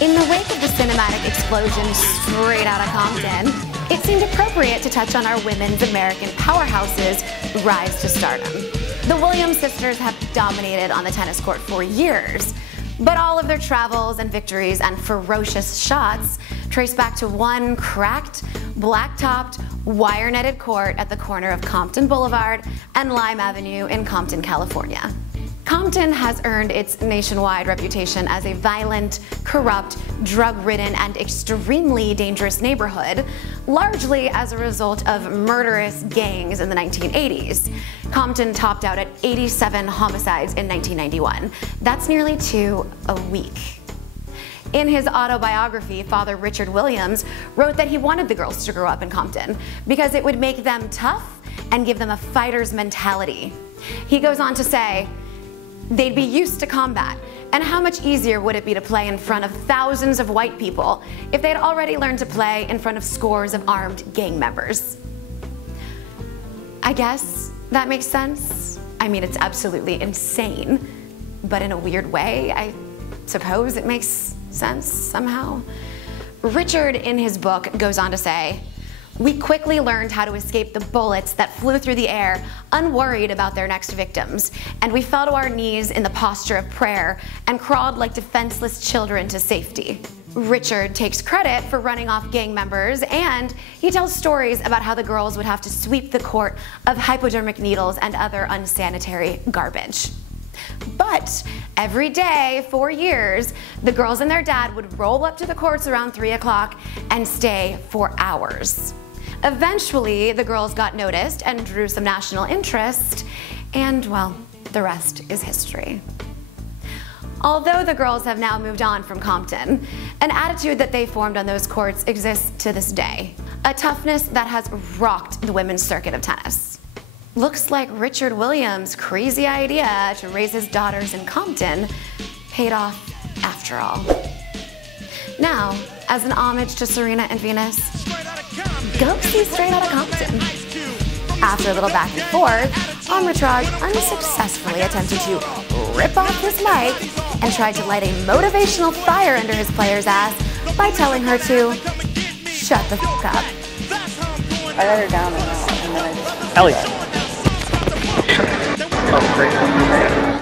In the wake of the cinematic explosion straight out of Compton, it seemed appropriate to touch on our women's American powerhouses' rise to stardom. The Williams sisters have dominated on the tennis court for years, but all of their travels and victories and ferocious shots trace back to one cracked, black-topped, wire-netted court at the corner of Compton Boulevard and Lime Avenue in Compton, California. Compton has earned its nationwide reputation as a violent, corrupt, drug-ridden, and extremely dangerous neighborhood, largely as a result of murderous gangs in the 1980s. Compton topped out at 87 homicides in 1991. That's nearly 2 a week. In his autobiography, Father Richard Williams wrote that he wanted the girls to grow up in Compton because it would make them tough and give them a fighter's mentality. He goes on to say, "They'd be used to combat, and how much easier would it be to play in front of thousands of white people if they'd already learned to play in front of scores of armed gang members?" I guess that makes sense. I mean, it's absolutely insane, but in a weird way, I suppose it makes sense somehow. Richard, in his book, goes on to say, "We quickly learned how to escape the bullets that flew through the air, unworried about their next victims, and we fell to our knees in the posture of prayer and crawled like defenseless children to safety." Richard takes credit for running off gang members, and he tells stories about how the girls would have to sweep the court of hypodermic needles and other unsanitary garbage. But every day for years, the girls and their dad would roll up to the courts around 3 o'clock and stay for hours. Eventually, the girls got noticed and drew some national interest, and well, the rest is history. Although the girls have now moved on from Compton, an attitude that they formed on those courts exists to this day. A toughness that has rocked the women's circuit of tennis. Looks like Richard Williams' crazy idea to raise his daughters in Compton paid off after all. Now, as an homage to Serena and Venus, go see Straight Outta Compton. After a little back and forth, Armitage unsuccessfully attempted to rip off his mic and tried to light a motivational fire under his player's ass by telling her to shut the f*** up. I let her down and then I just... Ellie. Oh, great.